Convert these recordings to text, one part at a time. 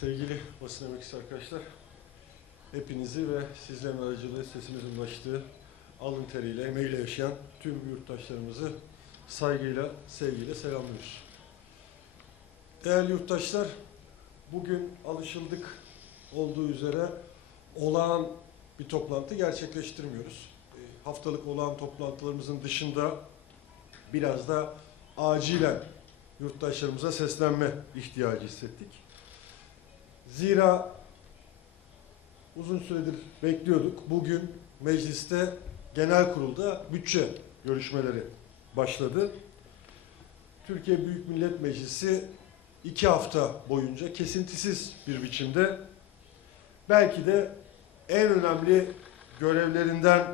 Sevgili basın emekçisi arkadaşlar, hepinizi ve sizlerin aracılığıyla sesimizin ulaştığı alın teriyle, emeğiyle yaşayan tüm yurttaşlarımızı saygıyla, sevgiyle selamlıyoruz. Değerli yurttaşlar, bugün alışıldık olduğu üzere olağan bir toplantı gerçekleştirmiyoruz. E, Haftalık olağan toplantılarımızın dışında biraz da acilen yurttaşlarımıza seslenme ihtiyacı hissettik. Zira uzun süredir bekliyorduk. Bugün mecliste genel kurulda bütçe görüşmeleri başladı. Türkiye Büyük Millet Meclisi iki hafta boyunca kesintisiz bir biçimde belki de en önemli görevlerinden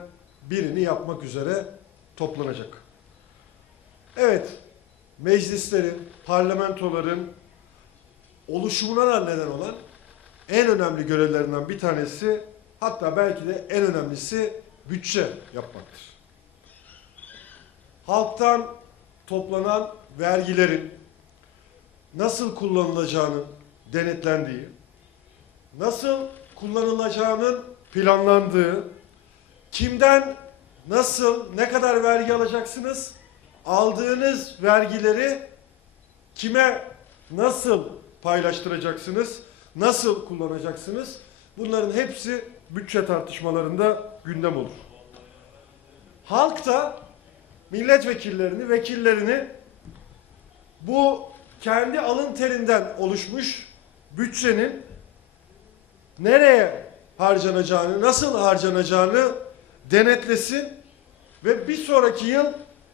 birini yapmak üzere toplanacak. Evet, meclislerin, parlamentoların oluşumuna da neden olan en önemli görevlerinden bir tanesi hatta belki de en önemlisi bütçe yapmaktır. Halktan toplanan vergilerin nasıl kullanılacağının denetlendiği, nasıl kullanılacağının planlandığı, kimden nasıl, ne kadar vergi alacaksınız, aldığınız vergileri kime nasıl paylaştıracaksınız, nasıl kullanacaksınız? Bunların hepsi bütçe tartışmalarında gündem olur. Halk da milletvekillerini, vekillerini bu kendi alın terinden oluşmuş bütçenin nereye harcanacağını, nasıl harcanacağını denetlesin ve bir sonraki yıl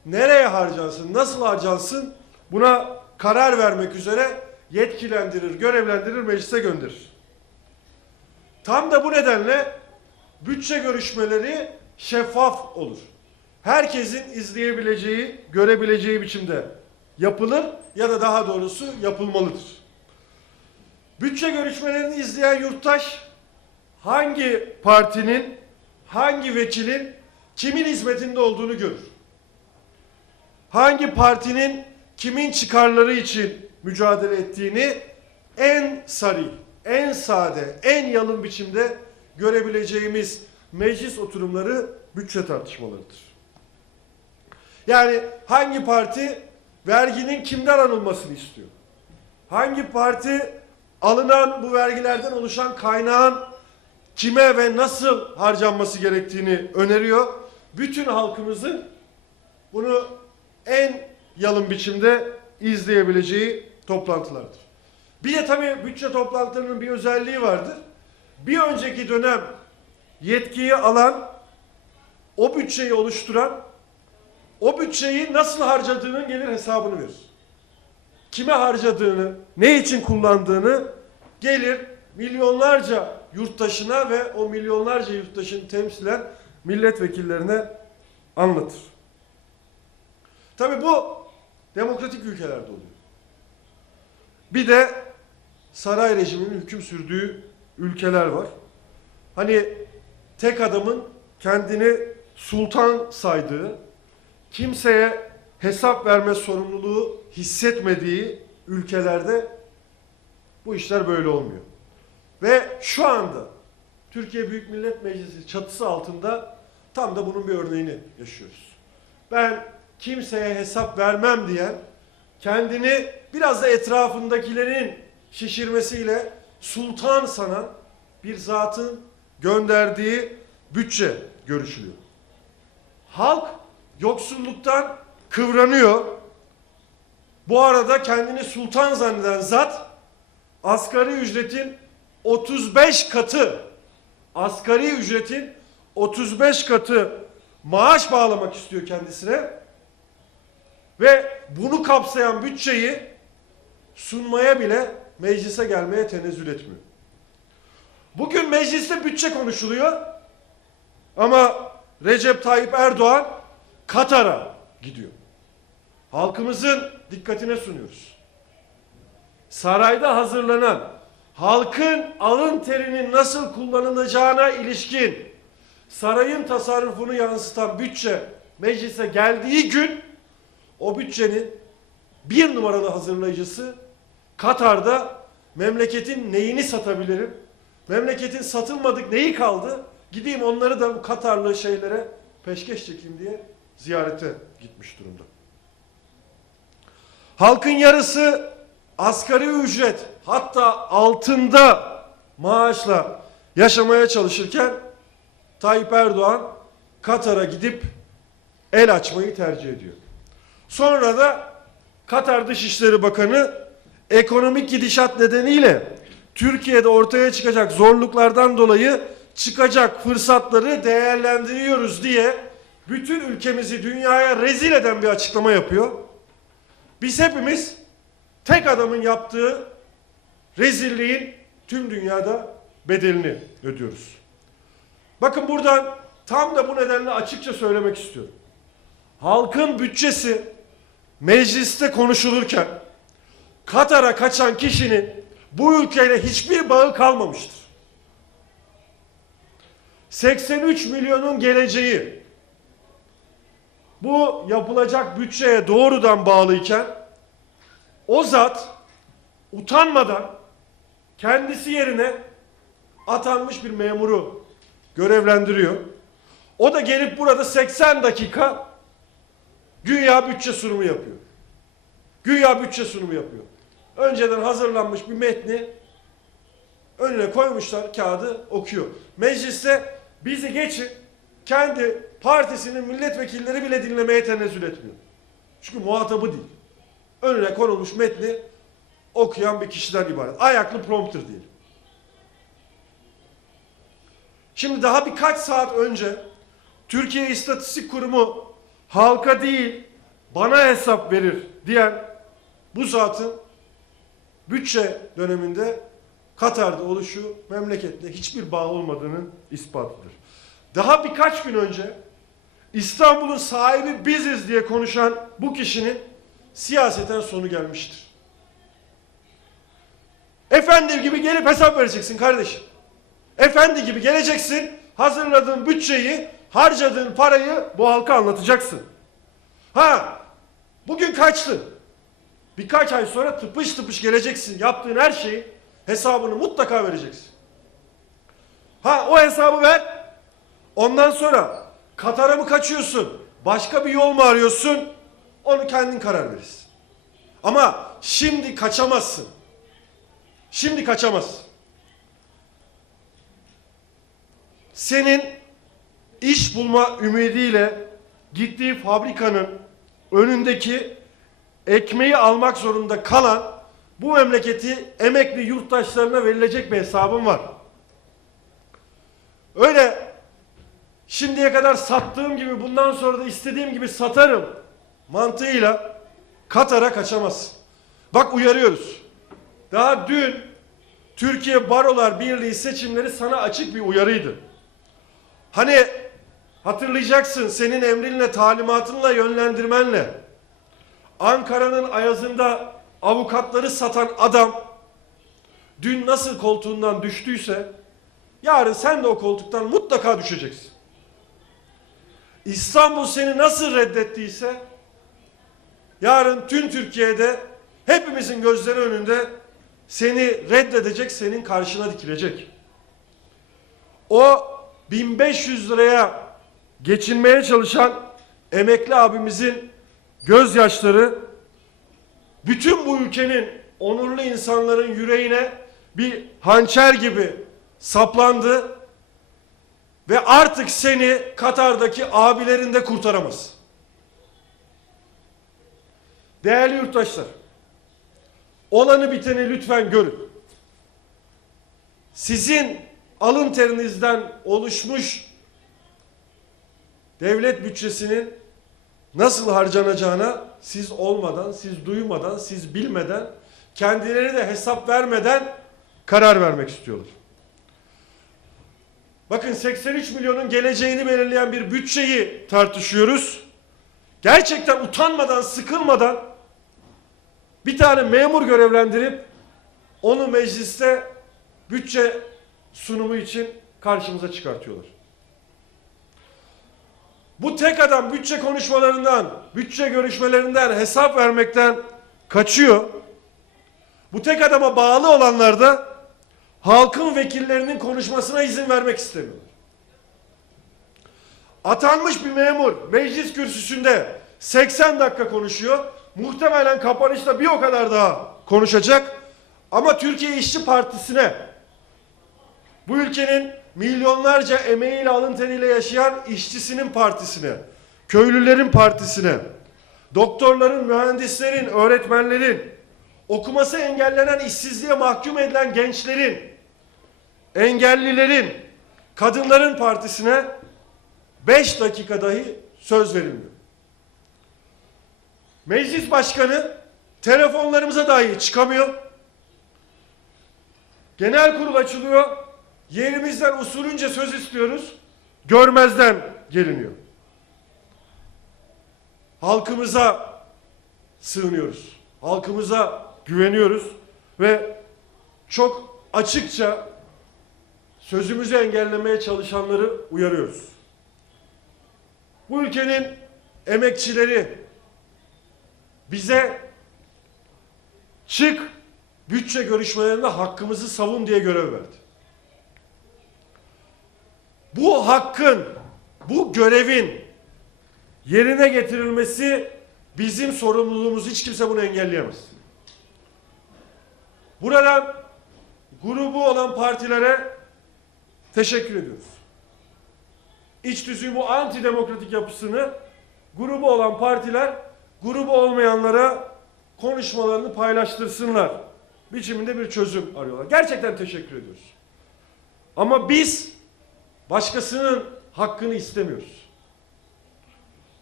nereye harcansın, nasıl harcansın buna karar vermek üzere yetkilendirir, görevlendirir, meclise gönderir. Tam da bu nedenle bütçe görüşmeleri şeffaf olur. Herkesin izleyebileceği, görebileceği biçimde yapılır ya da daha doğrusu yapılmalıdır. Bütçe görüşmelerini izleyen yurttaş hangi partinin, hangi vekilin kimin hizmetinde olduğunu görür. Hangi partinin kimin çıkarları için mücadele ettiğini en sarı, en sade, en yalın biçimde görebileceğimiz meclis oturumları bütçe tartışmalarıdır. Yani hangi parti verginin kimden alınmasını istiyor? Hangi parti alınan bu vergilerden oluşan kaynağın kime ve nasıl harcanması gerektiğini öneriyor. Bütün halkımızın bunu en yalın biçimde izleyebileceği toplantılardır. Bir de tabii bütçe toplantılarının bir özelliği vardır. Bir önceki dönem yetkiyi alan, o bütçeyi oluşturan, o bütçeyi nasıl harcadığının gelir hesabını verir. Kime harcadığını, ne için kullandığını gelir milyonlarca yurttaşına ve o milyonlarca yurttaşını temsilen milletvekillerine anlatır. Tabii bu demokratik ülkelerde oluyor. Bir de saray rejiminin hüküm sürdüğü ülkeler var. Hani tek adamın kendini sultan saydığı, kimseye hesap verme sorumluluğu hissetmediği ülkelerde bu işler böyle olmuyor. Ve şu anda Türkiye Büyük Millet Meclisi çatısı altında tam da bunun bir örneğini yaşıyoruz. Ben kimseye hesap vermem diyen, kendini biraz da etrafındakilerin şişirmesiyle sultan sanan bir zatın gönderdiği bütçe görüşülüyor. Halk yoksulluktan kıvranıyor. Bu arada kendini sultan zanneden zat asgari ücretin 35 katı asgari ücretin 35 katı maaş bağlamak istiyor kendisine ve bunu kapsayan bütçeyi sunmaya bile meclise gelmeye tenezzül etmiyor. Bugün mecliste bütçe konuşuluyor ama Recep Tayyip Erdoğan Katar'a gidiyor. Halkımızın dikkatine sunuyoruz. Sarayda hazırlanan halkın alın terinin nasıl kullanılacağına ilişkin sarayın tasarrufunu yansıtan bütçe meclise geldiği gün o bütçenin bir numaralı hazırlayıcısı Katar'da memleketin neyini satabilirim? Memleketin satılmadık neyi kaldı? Gideyim onları da bu Katarlı şeylere peşkeş çekeyim diye ziyarete gitmiş durumda. Halkın yarısı asgari ücret hatta altında maaşla yaşamaya çalışırken Tayyip Erdoğan Katar'a gidip el açmayı tercih ediyor. Sonra da Katar Dışişleri Bakanı ekonomik gidişat nedeniyle Türkiye'de ortaya çıkacak zorluklardan dolayı çıkacak fırsatları değerlendiriyoruz diye bütün ülkemizi dünyaya rezil eden bir açıklama yapıyor. Biz hepimiz tek adamın yaptığı rezilliğin tüm dünyada bedelini ödüyoruz. Bakın buradan tam da bu nedenle açıkça söylemek istiyorum. Halkın bütçesi mecliste konuşulurken Katar'a kaçan kişinin bu ülkeyle hiçbir bağı kalmamıştır. 83 milyonun geleceği bu yapılacak bütçeye doğrudan bağlıyken o zat utanmadan kendisi yerine atanmış bir memuru görevlendiriyor. O da gelip burada 80 dakika güya bütçe sunumu yapıyor. Güya bütçe sunumu yapıyor. Önceden hazırlanmış bir metni önüne koymuşlar kağıdı okuyor. Mecliste bizi geçin kendi partisinin milletvekilleri bile dinlemeye tenezzül etmiyor. Çünkü muhatabı değil. Önüne konulmuş metni okuyan bir kişiden ibaret. Ayaklı prompter değil. Şimdi daha birkaç saat önce Türkiye İstatistik Kurumu halka değil bana hesap verir diyen bu zatın bütçe döneminde Katar'da oluşu memleketle hiçbir bağ olmadığının ispatıdır. Daha birkaç gün önce İstanbul'un sahibi biziz diye konuşan bu kişinin siyaseten sonu gelmiştir. Efendi gibi gelip hesap vereceksin kardeşim. Efendi gibi geleceksin, hazırladığın bütçeyi, harcadığın parayı bu halka anlatacaksın. Ha, bugün kaçtın? Birkaç ay sonra tıpış tıpış geleceksin. Yaptığın her şeyi hesabını mutlaka vereceksin. Ha o hesabı ver. Ondan sonra Katar'a mı kaçıyorsun? Başka bir yol mu arıyorsun? Onu kendin karar verirsin. Ama şimdi kaçamazsın. Şimdi kaçamazsın. Senin iş bulma ümidiyle gittiği fabrikanın önündeki ekmeği almak zorunda kalan bu memleketi emekli yurttaşlarına verilecek bir hesabım var. Öyle şimdiye kadar sattığım gibi bundan sonra da istediğim gibi satarım mantığıyla Katar'a kaçamaz. Bak uyarıyoruz. Daha dün Türkiye Barolar Birliği seçimleri sana açık bir uyarıydı. Hani hatırlayacaksın senin emrinle, talimatınla, yönlendirmenle Ankara'nın ayazında avukatları satan adam dün nasıl koltuğundan düştüyse yarın sen de o koltuktan mutlaka düşeceksin. İstanbul seni nasıl reddettiyse yarın tüm Türkiye'de hepimizin gözleri önünde seni reddedecek, senin karşına dikilecek. O 1500 liraya geçinmeye çalışan emekli abimizin gözyaşları bütün bu ülkenin onurlu insanların yüreğine bir hançer gibi saplandı ve artık seni Katar'daki abilerin de kurtaramaz. Değerli yurttaşlar, olanı biteni lütfen görün. Sizin alın terinizden oluşmuş devlet bütçesinin nasıl harcanacağına siz olmadan, siz duymadan, siz bilmeden, kendileri de hesap vermeden karar vermek istiyorlar. Bakın 83 milyonun geleceğini belirleyen bir bütçeyi tartışıyoruz. Gerçekten utanmadan, sıkılmadan bir tane memur görevlendirip onu mecliste bütçe sunumu için karşımıza çıkartıyorlar. Bu tek adam bütçe konuşmalarından, bütçe görüşmelerinden hesap vermekten kaçıyor. Bu tek adama bağlı olanlar da halkın vekillerinin konuşmasına izin vermek istemiyorlar. Atanmış bir memur meclis kürsüsünde 80 dakika konuşuyor. Muhtemelen kapanışta bir o kadar daha konuşacak. Ama Türkiye İşçi Partisi'ne bu ülkenin milyonlarca emeğiyle alın teriyle yaşayan işçisinin partisine, köylülerin partisine, doktorların, mühendislerin, öğretmenlerin, okuması engellenen işsizliğe mahkum edilen gençlerin, engellilerin, kadınların partisine 5 dakika dahi söz verilmiyor. Meclis başkanı telefonlarımıza dahi çıkamıyor. Genel kurul açılıyor. Yerimizden usulünce söz istiyoruz. Görmezden geliniyor. Halkımıza sığınıyoruz. Halkımıza güveniyoruz ve çok açıkça sözümüzü engellemeye çalışanları uyarıyoruz. Bu ülkenin emekçileri bize çık bütçe görüşmelerinde hakkımızı savun diye görev verdi. Bu hakkın, bu görevin yerine getirilmesi bizim sorumluluğumuz. Hiç kimse bunu engelleyemez. Buradan grubu olan partilere teşekkür ediyoruz. İç tüzüğü bu antidemokratik yapısını grubu olan partiler grubu olmayanlara konuşmalarını paylaştırsınlar biçiminde bir çözüm arıyorlar. Gerçekten teşekkür ediyoruz. Ama biz başkasının hakkını istemiyoruz.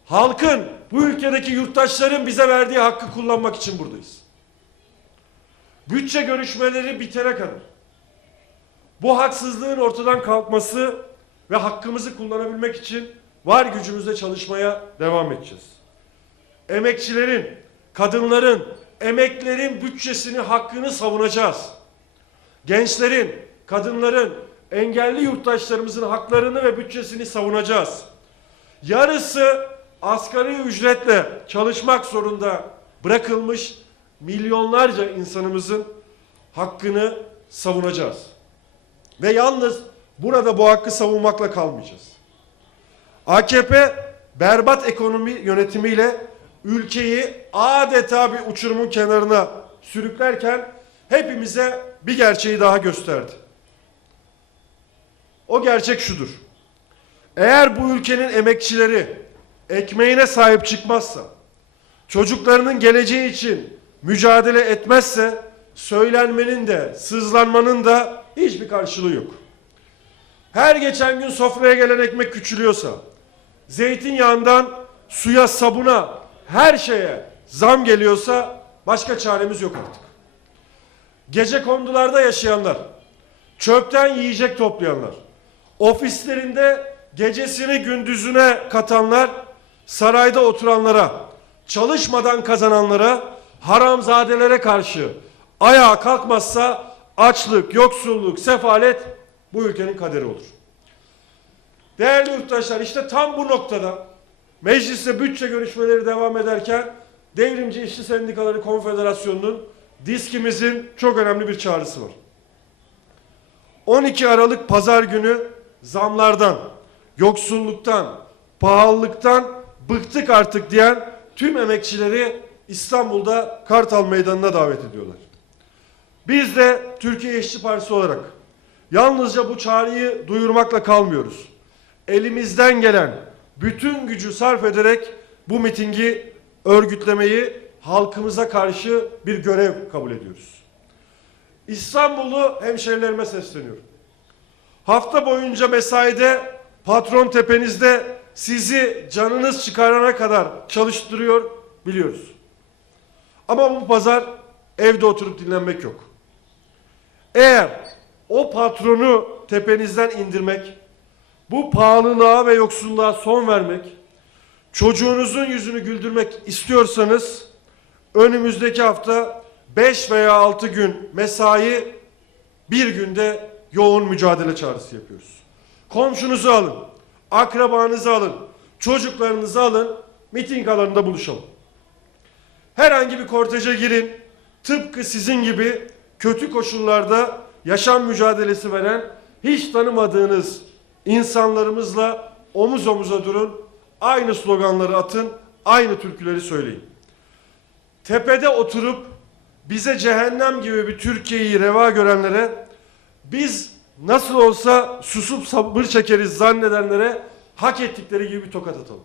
Halkın, bu ülkedeki yurttaşların bize verdiği hakkı kullanmak için buradayız. Bütçe görüşmeleri bitene kadar bu haksızlığın ortadan kalkması ve hakkımızı kullanabilmek için var gücümüzle çalışmaya devam edeceğiz. Emekçilerin, kadınların, emeklerin bütçesini, hakkını savunacağız. Gençlerin, kadınların, engelli yurttaşlarımızın haklarını ve bütçesini savunacağız. Yarısı asgari ücretle çalışmak zorunda bırakılmış milyonlarca insanımızın hakkını savunacağız. Ve yalnız burada bu hakkı savunmakla kalmayacağız. AKP berbat ekonomi yönetimiyle ülkeyi adeta bir uçurumun kenarına sürüklerken hepimize bir gerçeği daha gösterdi. O gerçek şudur. Eğer bu ülkenin emekçileri ekmeğine sahip çıkmazsa, çocuklarının geleceği için mücadele etmezse söylenmenin de sızlanmanın da hiçbir karşılığı yok. Her geçen gün sofraya gelen ekmek küçülüyorsa, zeytinyağından suya, sabuna, her şeye zam geliyorsa başka çaremiz yok artık. Gece kondularda yaşayanlar, çöpten yiyecek toplayanlar, ofislerinde gecesini gündüzüne katanlar, sarayda oturanlara, çalışmadan kazananlara, haramzadelere karşı ayağa kalkmazsa açlık, yoksulluk, sefalet bu ülkenin kaderi olur. Değerli yurttaşlar işte tam bu noktada mecliste bütçe görüşmeleri devam ederken Devrimci İşçi Sendikaları Konfederasyonu'nun diskimizin çok önemli bir çağrısı var. 12 Aralık pazar günü zamlardan, yoksulluktan, pahalılıktan bıktık artık diyen tüm emekçileri İstanbul'da Kartal Meydanı'na davet ediyorlar. Biz de Türkiye İşçi Partisi olarak yalnızca bu çağrıyı duyurmakla kalmıyoruz. Elimizden gelen bütün gücü sarf ederek bu mitingi örgütlemeyi halkımıza karşı bir görev kabul ediyoruz. İstanbullu hemşerilerime sesleniyorum. Hafta boyunca mesaide patron tepenizde sizi canınız çıkarana kadar çalıştırıyor biliyoruz. Ama bu pazar evde oturup dinlenmek yok. Eğer o patronu tepenizden indirmek, bu pahalılığa ve yoksulluğa son vermek, çocuğunuzun yüzünü güldürmek istiyorsanız önümüzdeki hafta 5 veya 6 gün mesai bir günde yoğun mücadele çağrısı yapıyoruz. Komşunuzu alın, akrabanızı alın, çocuklarınızı alın, miting alanında buluşalım. Herhangi bir korteje girin, tıpkı sizin gibi kötü koşullarda yaşam mücadelesi veren hiç tanımadığınız insanlarımızla omuz omuza durun, aynı sloganları atın, aynı türküleri söyleyin. Tepede oturup bize cehennem gibi bir Türkiye'yi reva görenlere biz nasıl olsa susup sabır çekeriz zannedenlere hak ettikleri gibi bir tokat atalım.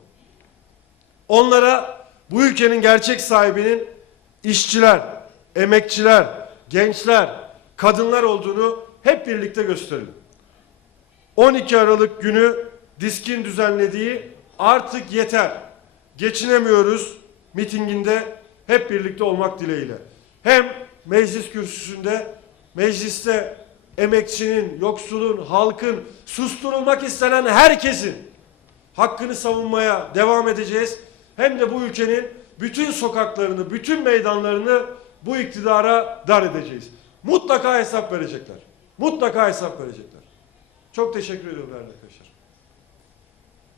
Onlara bu ülkenin gerçek sahibinin işçiler, emekçiler, gençler, kadınlar olduğunu hep birlikte gösterelim. 12 Aralık günü Disk'in düzenlediği artık yeter. Geçinemiyoruz mitinginde hep birlikte olmak dileğiyle. Hem meclis kürsüsünde, mecliste emekçinin, yoksulun, halkın, susturulmak istenen herkesin hakkını savunmaya devam edeceğiz. Hem de bu ülkenin bütün sokaklarını, bütün meydanlarını bu iktidara dar edeceğiz. Mutlaka hesap verecekler. Mutlaka hesap verecekler. Çok teşekkür ediyorum değerli arkadaşlar.